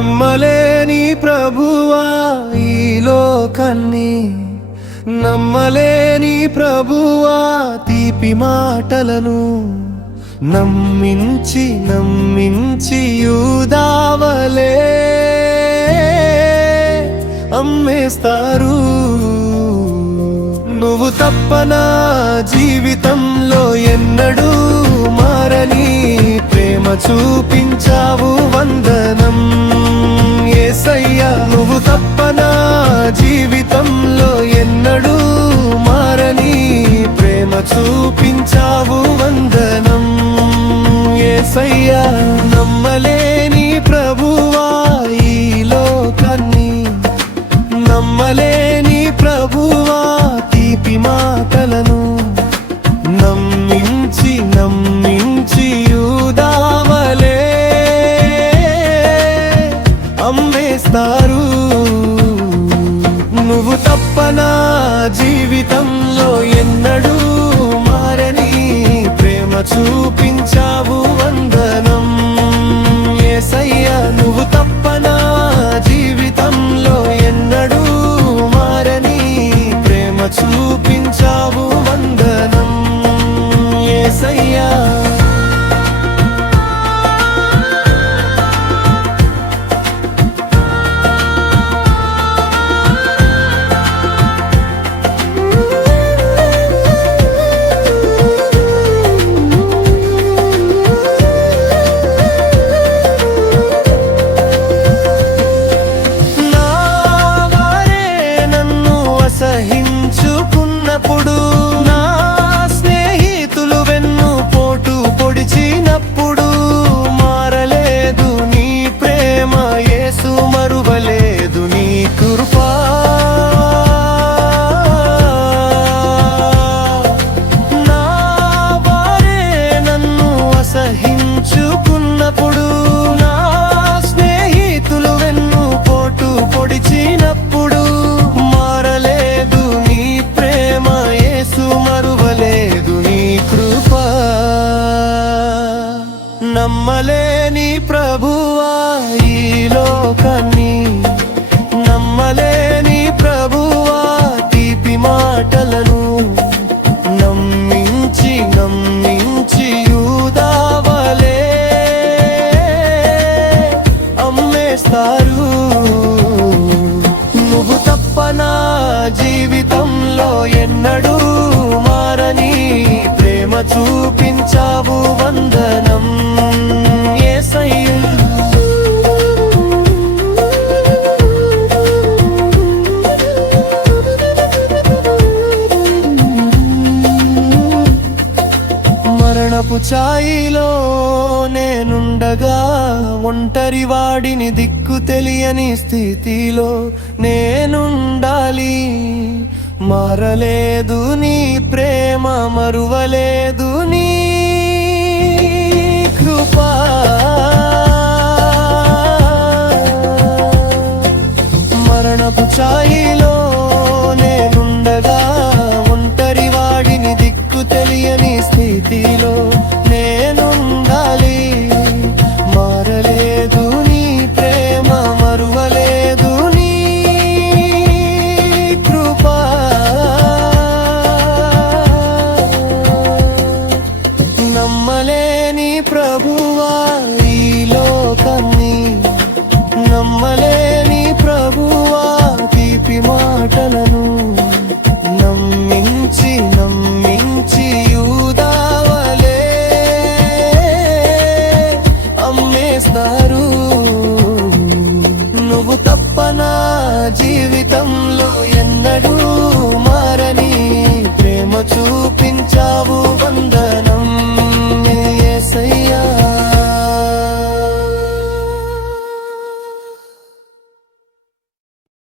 నమ్మలేని ప్రభువా ఈ లోకాన్ని, నమ్మలేని ప్రభువా తీపి మాటలను, నమ్మించి నమ్మించి యూదావలే అమ్మేస్తారు. నువ్వు తప్ప నా జీవితంలో ఎన్నడూ మారని ప్రేమ చూపించావు, వందనం యేసయ్యా. నువ్వు తప్ప నా జీవితంలో ఎన్నడూ మారని ప్రేమ చూపించావు, వందనం యేసయ్యా. నమ్మలేని ప్రభువా ఈ లోకాన్ని, నమ్మలేని ప్రభువా తీపి మాటలను, నమ్మించి నమ్మించి యూదావలే అమ్మేస్తారు. నువ్వు తప్ప నా జీవితంలో ఎన్నడూ మారని ప్రేమ చూపించావు, వందనం యేసయ్యా. నువ్వు తప్ప నా జీవితంలో ఎన్నడూ మారని ప్రేమ చూపించావు, వందనం యేసయ్యా. సహించుకున్నప్పుడు, నా స్నేహితులు వెన్ను పోటు పొడిచినప్పుడు, మారలేదు నీ ప్రేమ యేసు, మరువలేదు నీ కృపా. నా వారే నన్ను అసహించుకున్నప్పుడు, నా స్నేహితులు వెన్ను పోటు పొడిచినప్పుడు, మరువలేదు నీ కృపా. నమ్మలేని ప్రభువా ఈ లోకాన్ని, నమ్మలేని ప్రభువా తీపి మాటలను, నమ్మించి నమ్మించి యూదావలే అమ్మేస్తారు. నువ్వు తప్ప నా జీవితంలో ఎన్నడూ మారని ప్రేమ చూపించావు, వందనం యేసయ్యా. మరణపు ఛాయిలో నేనుండగా, ఒంటరి వాడిని దిక్కు తెలియని స్థితిలో నేనుండాలి. మారలేదు నీ ప్రేమ, మరువలేదు నీ కృపా. మరణపు ఛాయిలో నేనుండగా, ఒంటరి వాడిని దిక్కు తెలియని స్థితిలో నేనుండాలి.